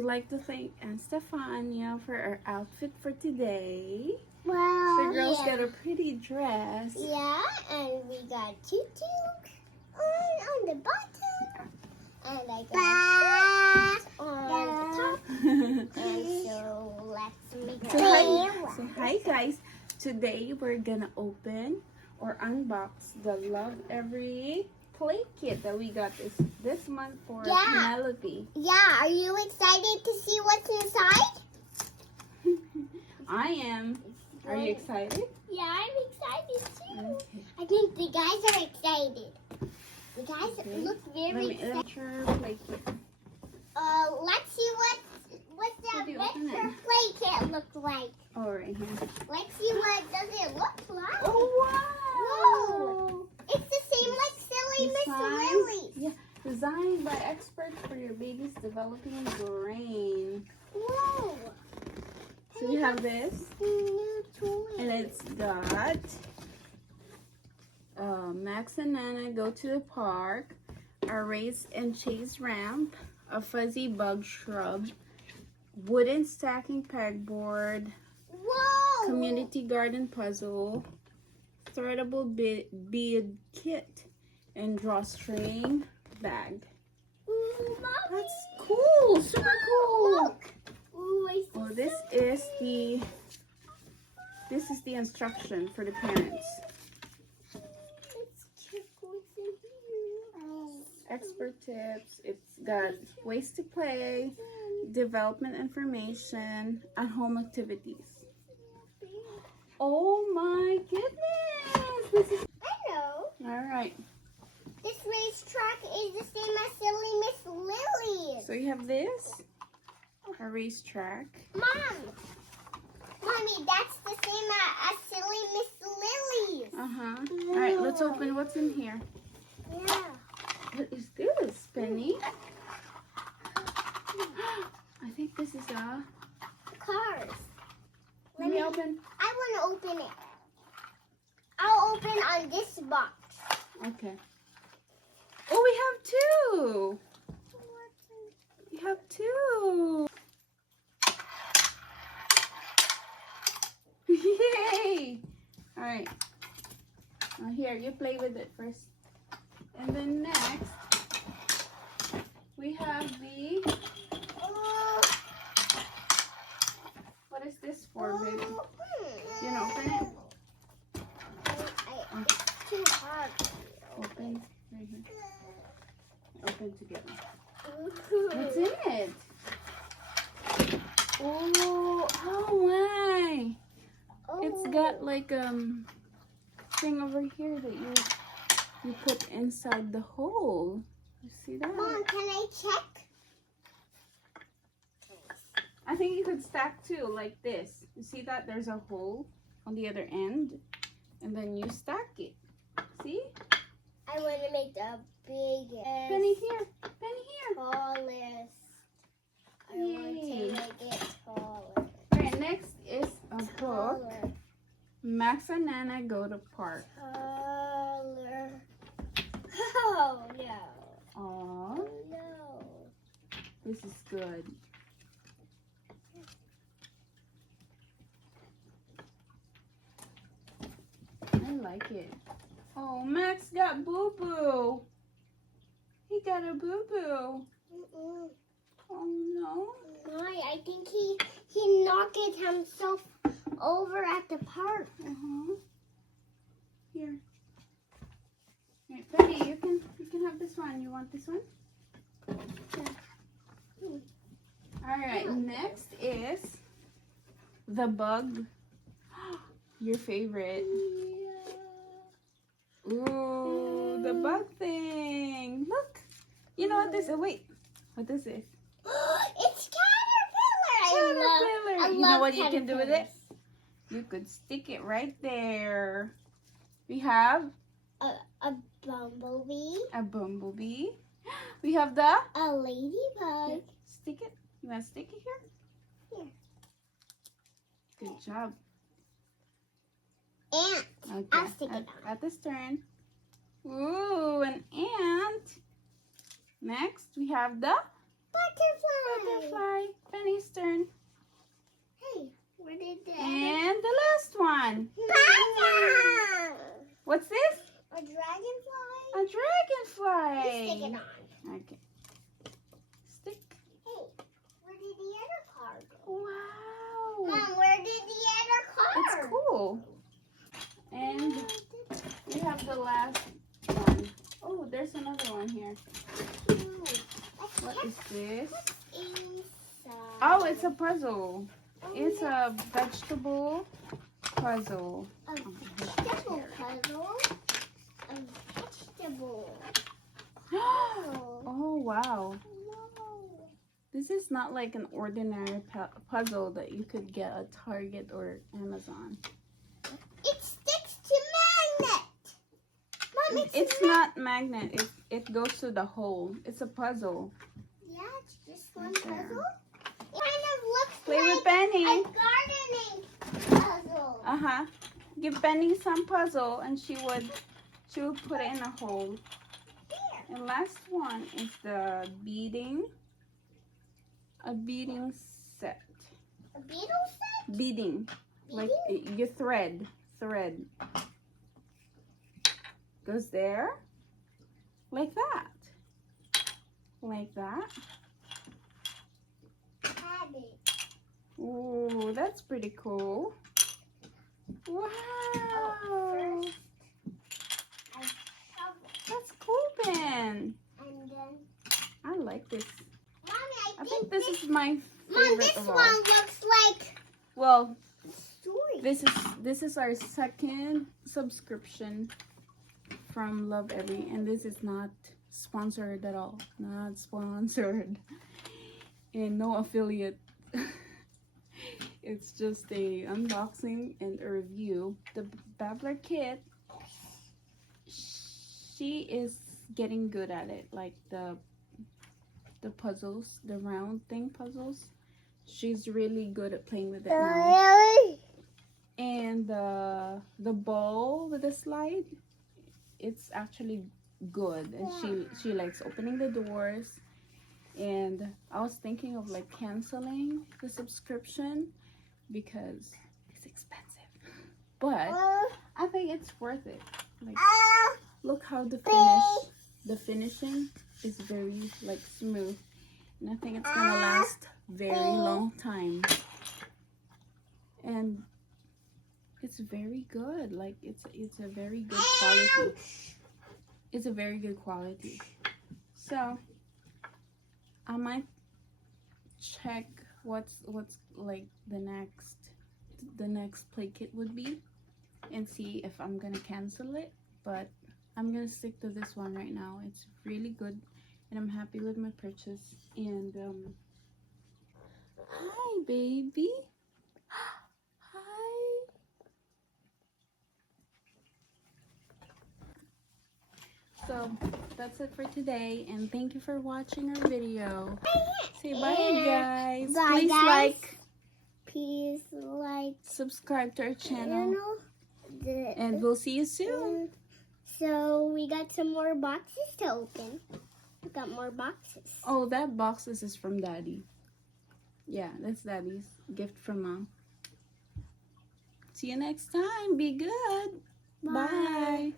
would like to thank Aunt Stefania for our outfit for today. Well, The girls got a pretty dress. Yeah, and we got tutu on the bottom. And I got on the top. And so let's make it. So hi guys. Today we're gonna open or unbox the Lovevery Playkit that we got this month for Penelope. Yeah, are you excited to see what's inside? I am. Are you excited? Yeah, I'm excited too. Okay. I think the guys are excited. The guys look very excited. Playkit. Let's see what the picture Playkit looks like. Oh, right here. Let's see what does it look like. Oh wow! Whoa! It's the same like Silly Miss Lily. Yeah, designed by experts for your baby's developing brain. Whoa! So we have this, New toy. and it's got Max and Nana go to the park, a race and chase ramp, a fuzzy bug shrub, wooden stacking pegboard, Whoa! community garden puzzle, threadable bead kit, and drawstring bag. Ooh, Mommy. That's cool! Super cool! Look. Ooh, I see. Oh, this is the instruction for the parents. Let's check what's in here. Expert tips. It's got ways to play, development information, and home activities. Oh my goodness! This is I know. all right. This racetrack is the same as Silly Miss Lily. So you have this, a racetrack. Mommy, that's the same as Silly Miss Lily's. All right, let's open what's in here. Yeah. What is this, Penny? I think this is a. Cars. Let me open. I want to open it. I'll open on this box. Okay. Oh, we have two. We have two. Yay! All right. Now here, you play with it first. And then next, we have the. What is this for, baby? You know, open it. It's too hard. Open right here. Open together. What's in it? Oh, oh my! It's got like thing over here that you put inside the hole. You see that? Mom, can I check? I think you could stack too, like this. You see that? There's a hole on the other end, and then you stack it. See? I want to make the biggest. Penny here. Penny here. Tallest. I want to Yay. make it taller. All right, next is a book. Taller. Max and Nana go to park. Taller. Oh no. Aw, Oh no. this is good. I like it. Oh, Max got boo-boo. He got a boo-boo. Oh no. Why? I think he knocked himself over at the park. Here. Here, Betty, you can have this one. You want this one? All right. Next is the bug. Your favorite. Ooh, the bug thing. Look. You know what this is? Wait. What is this? It's caterpillar. I You know love what you can do with it? caterpillars. You could stick it right there. We have A bumblebee. a bumblebee. We have the A ladybug. stick it. You want to stick it here? Here. Good job. Ant. Okay. I'll stick it At this turn. Ooh, an ant. Next, we have the Butterfly. dragonfly. Penny's turn. Hey, where did the And the last one. Panda! What's this? A dragonfly? A dragonfly. Stick it on. Okay. Stick. Hey, where did the other card go? Wow. Mom, where did the other It's card? cool. And we have the last one. Oh, there's another one here. What is this? Inside. Oh, it's a puzzle. It's a vegetable puzzle. A vegetable puzzle. A vegetable. Oh, wow. Whoa. This is not like an ordinary puzzle that you could get at Target or Amazon. It sticks to magnet. Mom, It's not magnet. It goes to the hole. It's a puzzle. Yeah, it's just one Right there. puzzle. It kind of looks Play like with Penny. a gardening puzzle. Uh-huh. Give Penny some puzzle and she would put it in a hole. There. And last one is the beading. A beading set. A beetle set? Beading. Like your thread. Goes there. Like that. Like that. Cabbage. Ooh, that's pretty cool. Wow. Oh, first, I shovel. That's cool, Ben. And then, I like this. Mommy, I think this is my Mom, favorite this of all. one looks like Well, a story. this is our second subscription from Lovevery, and this is not sponsored at all. Not sponsored. And no affiliate. It's just a unboxing and a review. The Babbler kit, she is getting good at it. Like the puzzles, the round thing puzzles. She's really good at playing with it now. Really? And the ball with the slide, it's actually good. And she likes opening the doors. And I was thinking of like canceling the subscription because it's expensive. But I think it's worth it. Like, look how the finishing is very like smooth. And I think it's gonna last very long time. And it's very good. Like it's a very good quality. It's a very good quality. So I might check what's like the next Playkit would be and see if I'm gonna cancel it, but I'm gonna stick to this one right now. It's really good and I'm happy with my purchase. And hi baby. Hi. So that's it for today, and thank you for watching our video. Say bye, guys. Bye, Please guys. Please like, subscribe to our channel, channel. and we'll see you soon. So we got some more boxes to open. We got more boxes. Oh, that boxes is from Daddy. Yeah, that's Daddy's gift from Mom. See you next time. Be good. Bye.